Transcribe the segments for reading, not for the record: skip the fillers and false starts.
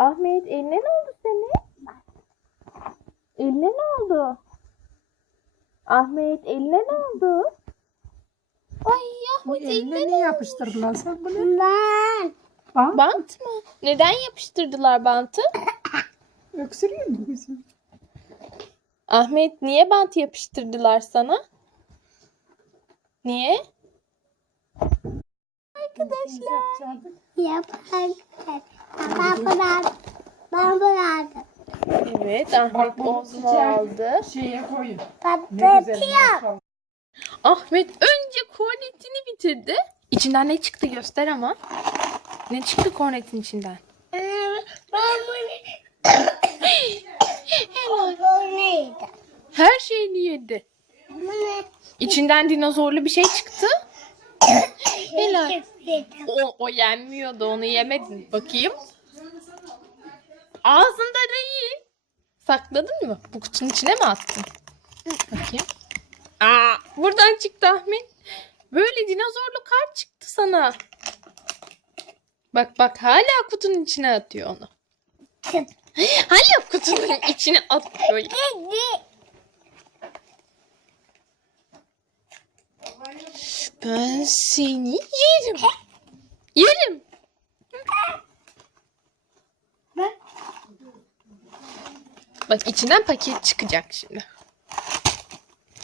Ahmet eline ne oldu senin? Eline ne oldu? Ahmet eline ne oldu? Ay Bu Ahmet eline eline ne ne oldu? yapıştırdılar sen bunu? Bak. Bant mı? Neden yapıştırdılar bantı? Öksürüyor mu kızım? Ahmet niye bant yapıştırdılar sana? Niye? Arkadaşlar. Yaparken ben bıraktım. Evet Ahmet Bak bunu omzunu sıcak aldı. şeye koyun. Ne Patlatıyor. güzel maşallah. Ahmet önce kornetini bitirdi. İçinden ne çıktı göster ama. Ne çıktı kornetin içinden? Ben bunu Helal. bu neydi? Her şeyini yedi. Bu ne? İçinden dinozorlu bir şey çıktı. Helal. Yedim. O yenmiyordu, onu yemedin. Bakayım. Ağzında değil. Sakladın mı? Bu kutunun içine mi attın? Bakayım. Aa, buradan çıktı Ahmet. Böyle dinozorlu kart çıktı sana. Bak bak hala kutunun içine atıyor onu. Hala kutunun içine atıyor. Ben seni yerim. Yerim. Bak içinden paket çıkacak şimdi.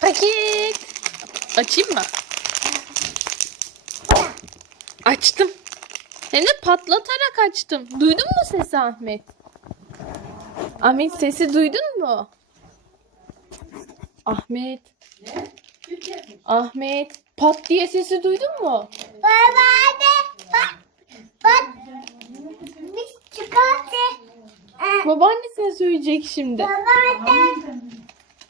Paket. Açayım mı? Açtım. Hem de patlatarak açtım. Duydun mu sesi Ahmet? Ahmet sesi duydun mu? Ahmet. Ahmet. Pat diye sesi duydun mu? Baba de bak biz çıkarttı. Babaannesine söyleyecek şimdi. Baba de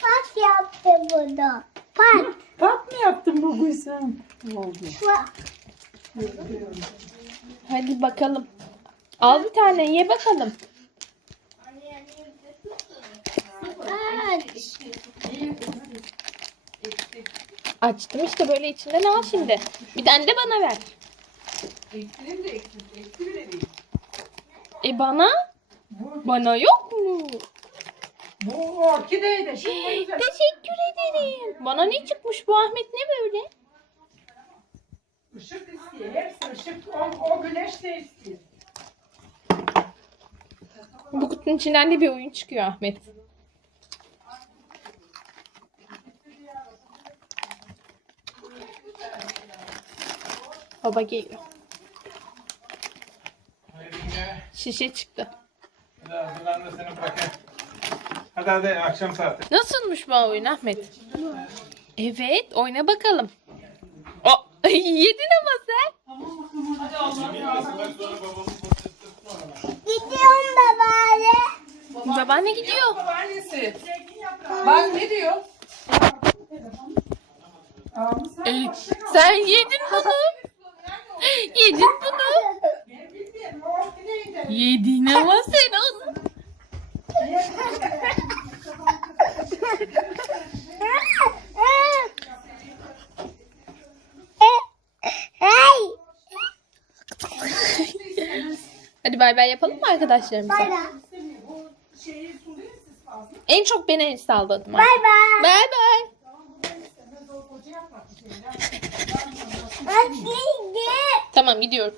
bak yaptı bunu. Bak. Pat mı yaptın bugün sen? Ne oldu? Bak. Hadi bakalım. Al bir tane ye bakalım. Aç. Açtım işte böyle içinden al şimdi. Bir tane de bana ver. Bana? Bana yok mu? Bu orkideydi. Şimdi güzel. Teşekkür ederim. Bana ne çıkmış bu Ahmet ne böyle? Işık istiyor. Hepsi ışık. O güneş de istiyor. Bu kutunun içinden de bir oyun çıkıyor Ahmet. Baba geliyor. Şişe çıktı. Hadi hazırlan da seni bırakayım. Hadi hadi akşam saati. Nasılmış bu oyun Ahmet? Evet oyna bakalım. Oh, yedin ama sen. Gidiyorum babaanne. Babaanne gidiyor. Babaannesi. Bak ne diyor? Sen yedin bunu. Yedin bunu. Yedin ama sen onu. Hey. Hadi bay bay yapalım mı arkadaşlarımıza? Bay bay. En çok beni el salladım. Bay bay. Bay bay. Hadi. Tamam gidiyorum.